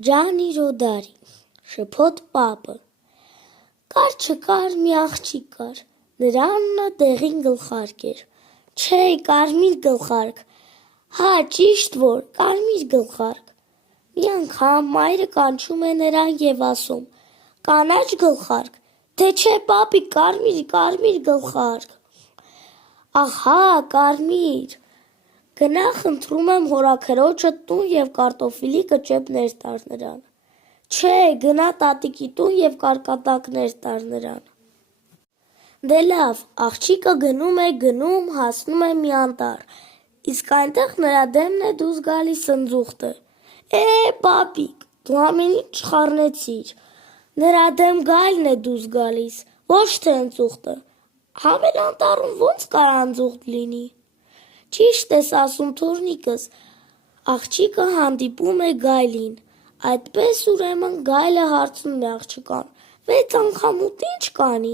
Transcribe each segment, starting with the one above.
Ջանի Ռոդարի, շփոթ պապը։ Կար չկար մի աղջիկ կար, նրա անունը դեղին գլխարկ էր, չէ կարմիր գլխարկ, հա ճիշտ որ կարմիր գլխարկ։ Մի անգամ մայրը կանչում է նրան եւ ասում. կանաչ գլխարկ, թե չէ պապի կարմիր գլխարկ։ Ահա կարմիր։ Գնա խնդրում եմ հորաքրոջը տուն եւ կարտոֆիլի կճեպներ տար նրան։ Չէ, գնա տատիկի տուն եւ կարկատակներ տար նրան։ Դե լավ, աղջիկը գնում, հասնում է մի անտառ, իսկ այնտեղ նրա դեմն է դուրս գալիս ընձուղտը։ Պապիկ, դու ամեն ինչ խառնեցիր։ Նրա դեմ գայլն է դուրս գալիս, ոչ թե ընձուղտը։ Հավել անտառում ո՞նց կար ընձուղտ լինի։ Ճիշտ ես ասում թորնիկս, աղջիկը հանդիպում է գայլին, այդպես ուրեմն գայլը հարցնում է աղջկան, 6 անգամ ուտ ինչ կանի։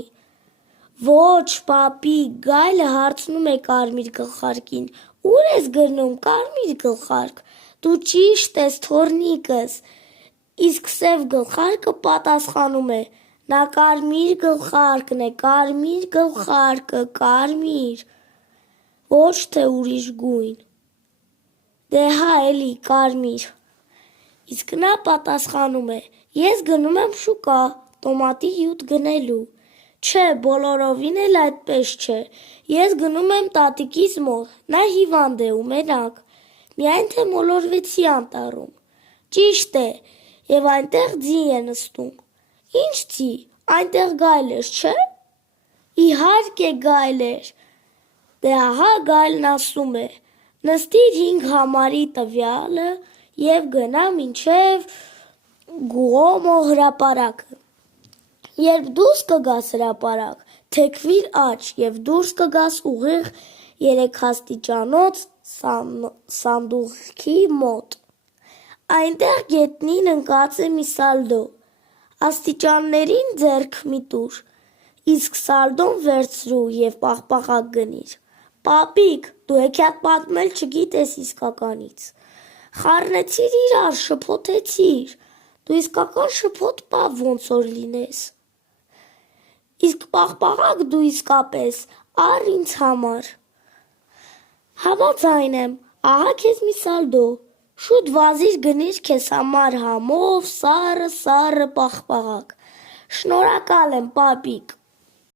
Ոչ պապիկ, գայլը հարցնում է կարմիր գլխարկին, ուր ես գնում կարմիր գլխարկ, դու ճիշտ ես թորնիկս, իսկ սև գլխարկը պատասխանում է, նա կարմիր գլխարկն է, կարմիր գլխարկը, կարմիր, ոչ թե ուրիշ գույն։ Դե հա էլի կարմիր։ Իսկ նա պատասխանում է, ես գնում եմ շուկա, տոմատի հյութ գնելու։ Չէ, բոլորովին էլ այդպես չէ, ես գնում եմ տատիկիս մոտ, նա հիվանդ է ու մենակ, միայն թե մոլորվեցի անտառում։ Ճիշտ է, եւ այնտեղ ձի է նստում։ Ինչ ձի, այնտեղ գայլ էր, չէ։ Իհարկե գայլ էր։ Դե ահա գայլն ասում է, նստիր 5 համարի տվյալը եւ գնա մինչեւ Գուոմո հրապարակը։ Երբ դուրս կգաս հրապարակ, թեքվիր աջ եւ դուրս կգաս ուղիղ 3 աստիճանոց սանդուղքի մոտ։ Այնտեղ գետնին ընկած է մի սալդո։ Աստիճաններին ձեռք մի տուր, իսկ սալդոն վերցրու եւ պաղպաղակ գնիր։ Պապիկ, դու հեքիաթ պատմել չգիտես իսկականից։ Խառնեցիր իրար, շփոթեցիր, դու իսկական շփոթ պապ ոնց որ լինես։ Իսկ պաղպաղակ դու իսկապես առ ինձ համար։ Համաձայն եմ, ահա քեզ մի սալդո, շուտ վազիր գնիր քեզ համար համով սառը պաղպաղակ։ Շնորհակալ եմ պապիկ։